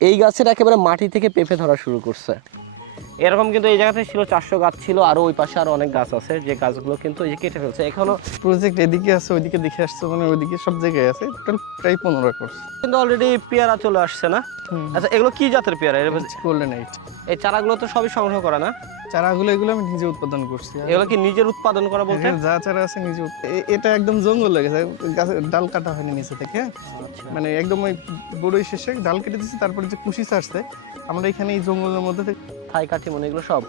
এই গাছের একেবারে মাটি থেকে পেঁপে ধরা শুরু করছে। এরকম কিন্তু এই জায়গাতে ছিল চারশো গাছ ছিল আরও ওই পাশে আরও অনেক গাছ আছে যে গাছগুলো কিন্তু এই যে কেটে ফেলছে। এখনও প্রজেক্ট এদিকে আছে ওইদিকে দেখে আসছে মানে ওইদিকে সব জায়গায় আছে টোটাল প্রায় পনেরো একর। কিন্তু অলরেডি পেয়ারা চলে আসছে না? আচ্ছা এগুলো কি জাতের পেয়ারা? এর গোল্ডেন এইট এই চারাগুলো তো সবই সংগ্রহ করা না? চারাগুলো এগুলো আমি নিজে উৎপাদন করছি। এগুলো কি নিজের উৎপাদন করা বলতে? যা চারা আছে নিজে এটা একদম জঙ্গল হয়ে গেছে গাছের ডাল কাটা হয়নি নিচে থেকে। মানে একদম ওই বড়ই শেষে ডাল কেটে দিচ্ছে তারপরে যে কুশি ছাড়ছে আমরা এখানে এই জঙ্গলের মধ্যে থেকে থাই কাঠি মনে এগুলো সব।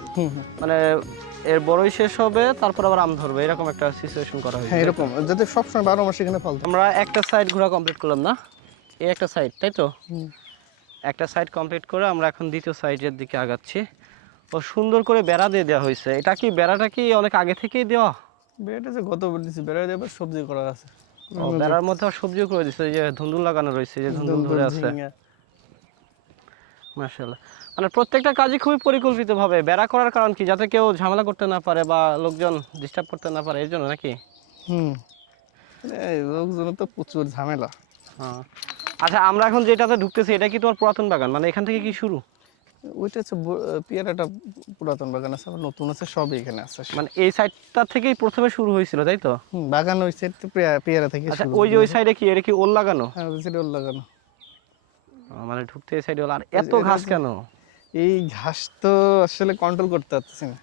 মানে এর বড়ই শেষ হবে তারপর আবার আম ধরবে এরকম একটা সিচুয়েশন করা হয়েছে। হ্যাঁ এরকম। যাতে সবসময় বারো মাস এখানে ফল আমরা একটা সাইড ঘোরা কমপ্লিট করলাম না? এই একটা সাইড তাই তো? একটা সাইড কমপ্লিট করে আমরা এখন দ্বিতীয় সাইডের দিকে আগাচ্ছি। ও সুন্দর করে বেড়া দিয়ে দেওয়া হয়েছে। এটা কি বেড়াটা কি অনেক আগে থেকেই দেওয়া? বেড়াটা যে গত দিচ্ছি বেড়া দিয়ে সবজি করা আছে। বেড়ার মধ্যে সবজিও করে দিচ্ছে যে ধুন্দুল লাগানো রয়েছে যে ধুন্দুল ধরে আছে। মাশাআল্লাহ। মানে প্রত্যেকটা কাজই খুবই পরিকল্পিত ভাবে বেড়া করার কারণ কি? যাতে কেউ ঝামেলা করতে না পারে বা লোকজন ডিস্টার্ব করতে না পারে এর জন্য নাকি? হুম। এই লোকজন তো প্রচুর ঝামেলা। হ্যাঁ। আচ্ছা আমরা এখন যেটাতে ঢুকতেছি এটা কি তোমার পুরাতন বাগান? মানে এখান থেকে কি শুরু? ওইটা হচ্ছে পেয়ারাটা পুরাতন বাগান আছে আবার নতুন আছে সবই এখানে আছে। মানে এই সাইডটা থেকেই প্রথমে শুরু হয়েছিল তাই তো? বাগান ওই সাইড পেয়ারা থেকে আচ্ছা ওই যে ওই সাইডে কি? এটা কি ওল লাগানো? হ্যাঁ ওই সাইডে ওর লাগানো। মানে ঢুকতে এই সাইডে ওল। আর এত ঘাস কেন? এই ঘাস তো আসলে কন্ট্রোল করতে পারতেছি না।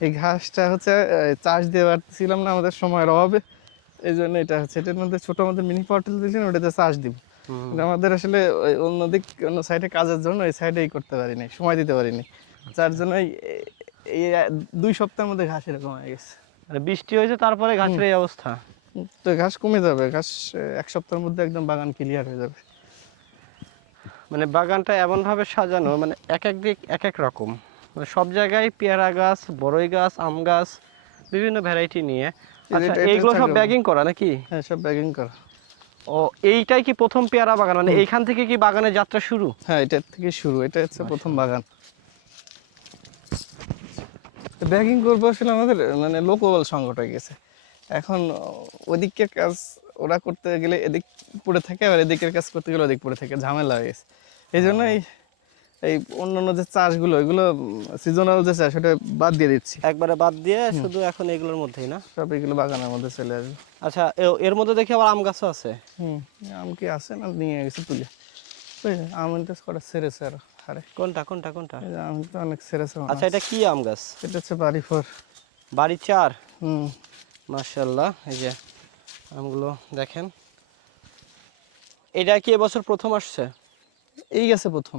এই ঘাসটা হচ্ছে চাষ দিয়ে পারতেছিলাম না আমাদের সময়ের অভাবে। এই জন্য এটা হচ্ছে এটার মধ্যে ছোট আমাদের মিনি পটল দিয়েছিলাম ওটাতে চাষ দিব। আমাদের আসলে অন্যদিক অন্য সাইডে কাজের জন্য এই সাইডেই করতে পারিনি সময় দিতে পারিনি। যার জন্য এই এই দুই সপ্তাহের মধ্যে ঘাস এরকম হয়ে গেছে। মানে বৃষ্টি হয়েছে তারপরে ঘাসের এই অবস্থা? তো ঘাস কমে যাবে ঘাস এক সপ্তাহের মধ্যে একদম বাগান ক্লিয়ার হয়ে যাবে। মানে বাগানটা এমন ভাবে সাজানো মানে এক এক দিক এক এক রকম। মানে সব জায়গায় পেয়ারা গাছ বড়ই গাছ আম গাছ বিভিন্ন ভ্যারাইটি নিয়ে। আচ্ছা এইগুলো সব ব্যাগিং করা নাকি? হ্যাঁ সব ব্যাগিং করা। ও এইটাই কি প্রথম পেয়ারা বাগান? মানে এইখান থেকে কি বাগানের যাত্রা শুরু? হ্যাঁ এটা থেকে শুরু। এটা হচ্ছে প্রথম বাগান। ব্যাগিং করব আসলে আমাদের মানে লোকবল সংকট হয়ে গেছে। এখন ওদিকের কাজ ওরা করতে গেলে এদিক পড়ে থাকে আর এদিকের কাজ করতে গেলে ওদিক পড়ে থাকে ঝামেলা হয়ে গেছে। এই জন্য এই এই অন্যান্য যে চাষগুলো এগুলো সিজনাল যে চাষ ওটা বাদ দিয়ে দিচ্ছি। একবারে বাদ দিয়ে শুধু এখন এগুলোর মধ্যেই না? সব এগুলো বাগানের মধ্যে চলে আসবে। আচ্ছা এর মধ্যে দেখি আবার আম গাছও আছে? হুম আম কি আছে না নিয়ে গেছে তুলে। আম তো কটা সেরেছে আর হারে কোনটা কোনটা কোনটা? আম তো অনেক সেরেছে আচ্ছা এটা কি আম গাছ? এটা হচ্ছে বাড়ি ফোর। বাড়ি চার? হুম। মার্শাল্লাহ এই যে আমগুলো দেখেন। এটা কি এবছর প্রথম আসছে? এই গেছে প্রথম।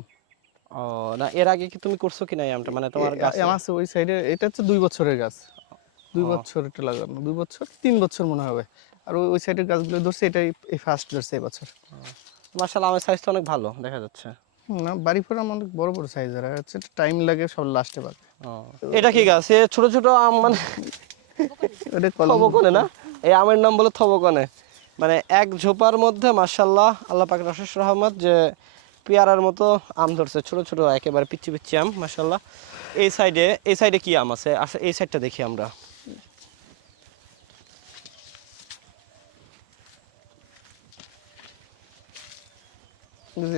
ও না এর আগে কি তুমি করছ কি না আমটা? মানে তোমার গাছ? আছে ওই সাইডে এটা হচ্ছে দুই বছরের গাছ। দুই বছর এটা লাগানো দুই বছর তিন বছর মনে হবে। আর ওই- সাইডের গাছগুলো ধরছে এটাই এই ফার্স্ট ধরছে এই বছর মার্শাল্লাহ আমের সাইজটা অনেক ভালো দেখা যাচ্ছে। না বাড়ি ফোর আম অনেক বড় বড় সাইজের আর হচ্ছে টাইম লাগে সব লাস্টে পাবে এটা কি গাছ? ছোট ছোট আম মানে ওটা কলম না? এই আমের নাম বলে থবকনে মানে এক ঝোপার মধ্যে মার্শাল্লাহ আল্লাহ পাকের অশেষ রহমত যে পেয়ারার মতো আম ধরছে ছোট ছোট একেবারে পিচ্ছি পিচ্ছি আম মার্শাল্লাহ এই সাইডে এই সাইডে কি আম আছে? আসলে এই সাইডটা দেখি আমরা।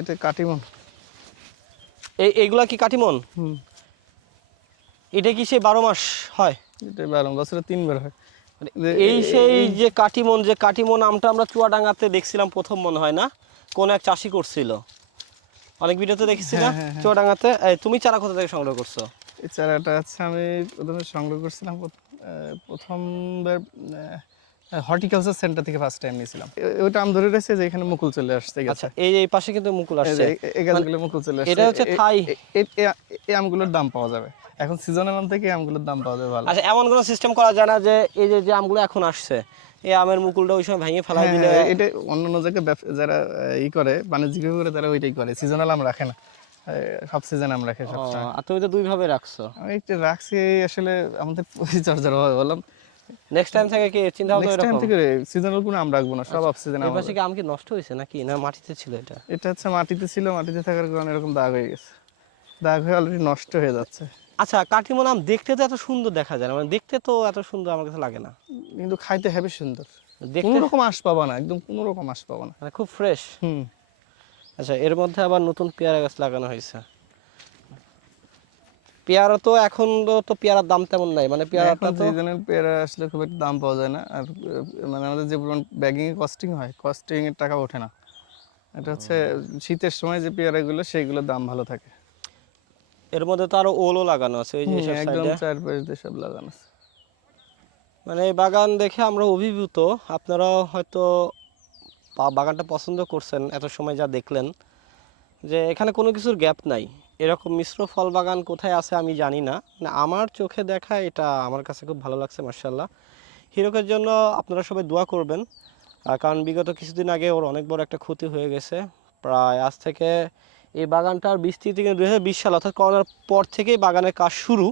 এটা কাটিমন। এই এইগুলা কি কাটিমন? হুম। এটা কি সে বারো মাস হয়? এটা বারো বছরে তিনবার হয়। এই সেই যে কাটিমন যে কাটিমন আমটা আমরা চুয়াডাঙ্গাতে দেখছিলাম প্রথম মনে হয় না? কোন এক চাষি করছিল। অনেক ভিডিওতে দেখেছি না? হ্যাঁ, হ্যাঁ, হ্যাঁ। চুয়াডাঙ্গাতে? তুমি চারা কোথা থেকে সংগ্রহ করছ? এই চারাটা হচ্ছে আমি প্রথমে সংগ্রহ করছিলাম প্রথ- প্রথমবার হর্টিকালচার সেন্টার থেকে ফার্স্ট টাইম নিয়েছিলাম। ওইটা আম ধরে রয়েছে যে এখানে মুকুল চলে আসছে আচ্ছা এই এই পাশে কিন্তু মুকুল আসছে। এই- গাছগুলো মুকুল চলে আসছে। এটা হচ্ছে থাই। এই আমগুলোর দাম পাওয়া যাবে। এখন সিজনের আম থেকে আমগুলোর দাম পাওয়া যাবে ভালো। আচ্ছা এমন কোনো সিস্টেম করা যায় না যে এই যে যে আমগুলো এখন আসছে এই আমের মুকুলটা ওই সময় ভেঙে ফেলাই হ্যাঁ, দিলে হ্যাঁ, এটা অন্য অন্য জায়গায় যারা ই করে বাণিজ্যিক করে তারা ওইটাই করে। সিজনাল আম রাখে না। সব সিজন আম রাখে সব আর তুমি তো দুই ভাবে রাখছো। আমি একটু রাখছি আসলে আমাদের পরিচর্যার অভাবে বললাম। নেক্সট টাইম থেকে কি চিন্তা ভাবনা নেক্সট টাইম এরকম? থেকে সিজনাল কোনো আম রাখব না সব অফ সিজন এই পাশে কি আম কি নষ্ট হয়েছে নাকি? না মাটিতে ছিল এটা? এটা হচ্ছে মাটিতে ছিল মাটিতে থাকার কারণে এরকম দাগ হয়ে গেছে। দাগ হয়ে অলরেডি নষ্ট হয়ে যাচ্ছে। আচ্ছা কাটিমন আম দেখতে তো এত সুন্দর দেখা যায় না। মানে দেখতে তো এত সুন্দর আমার কাছে লাগে না। কিন্তু খাইতে হেবি সুন্দর। কোনো রকম আশ পাবা না একদম কোনো রকম আশ পাবা না। মানে খুব ফ্রেশ হুম। আচ্ছা এর মধ্যে আবার নতুন পেয়ারা গাছ লাগানো হয়েছে। পেয়ারা তো এখন তো- পেয়ারার দাম তেমন নাই। মানে পেয়ারাটা তো সিজনের পেয়ারা আসলে খুব একটা দাম পাওয়া যায় না। আর মানে আমাদের যে পরিমাণ ব্যাগিং কস্টিং হয় কস্টিং এর টাকা ওঠে না। এটা হচ্ছে শীতের সময় যে পেয়ারাগুলো সেইগুলোর দাম ভালো থাকে। এর মধ্যে তো আরও ওলও লাগানো আছে ওই যে একদম সাইডে। চার পাশ দিয়ে সব লাগানো আছে। মানে এই বাগান দেখে আমরা অভিভূত আপনারাও হয়তো বাগানটা পছন্দ করছেন এত সময় যা দেখলেন যে এখানে কোনো কিছুর গ্যাপ নাই। এরকম মিশ্র ফল বাগান কোথায় আছে আমি জানি না। আমার চোখে দেখা এটা আমার কাছে খুব ভালো লাগছে মার্শাল্লাহ হিরকের জন্য আপনারা সবাই দোয়া করবেন কারণ বিগত কিছুদিন আগে ওর অনেক বড় একটা ক্ষতি হয়ে গেছে। প্রায় আজ থেকে এই বাগানটার বিস্তৃতি কিন্তু দুই হাজার বিশ সাল অর্থাৎ করোনার পর থেকেই বাগানের কাজ শুরু।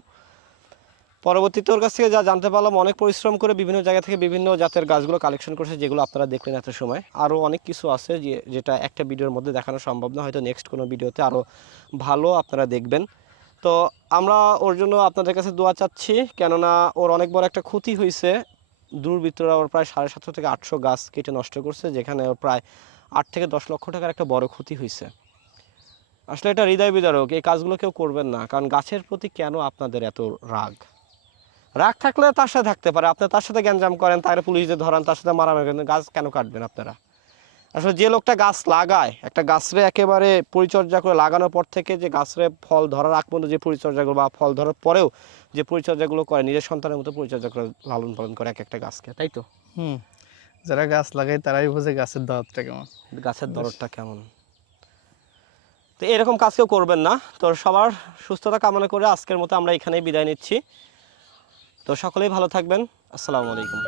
পরবর্তীতে ওর কাছ থেকে যা জানতে পারলাম, অনেক পরিশ্রম করে বিভিন্ন জায়গা থেকে বিভিন্ন জাতের গাছগুলো কালেকশন করছে, যেগুলো আপনারা দেখলেন এত সময়। আরও অনেক কিছু আছে যে, যেটা একটা ভিডিওর মধ্যে দেখানো সম্ভব না, হয়তো নেক্সট কোনো ভিডিওতে আরও ভালো আপনারা দেখবেন। তো আমরা ওর জন্য আপনাদের কাছে দোয়া চাচ্ছি, কেননা ওর অনেক বড় একটা ক্ষতি হয়েছে। দুর্বৃত্তরা ওর প্রায় সাড়ে সাতশো থেকে আটশো গাছ কেটে নষ্ট করছে, যেখানে ওর প্রায় আট থেকে দশ লক্ষ টাকার একটা বড় ক্ষতি হয়েছে। আসলে এটা হৃদয় বিদারক এই কাজগুলো কেউ করবেন না কারণ গাছের প্রতি কেন আপনাদের এত রাগ? রাগ থাকলে তার সাথে থাকতে পারে আপনি তার সাথে গ্যাঞ্জাম করেন তার পুলিশদের ধরান তার সাথে মারামারি করেন গাছ কেন কাটবেন আপনারা? আসলে যে লোকটা গাছ লাগায় একটা গাছরে একেবারে পরিচর্যা করে লাগানোর পর থেকে যে গাছরে ফল ধরার আগ পর্যন্ত যে পরিচর্যাগুলো বা ফল ধরার পরেও যে পরিচর্যাগুলো করে নিজের সন্তানের মতো পরিচর্যা করে লালন পালন করে এক একটা গাছকে তাই তো? হুম। যারা গাছ লাগায় তারাই বোঝে গাছের দাওয়াতটা কেমন। গাছের দরদটা কেমন? তো এরকম কাজ কেউ করবেন না। তো সবার সুস্থতা কামনা করে আজকের মতো আমরা এখানেই বিদায় নিচ্ছি। তো সকলেই ভালো থাকবেন। আসসালামু আলাইকুম।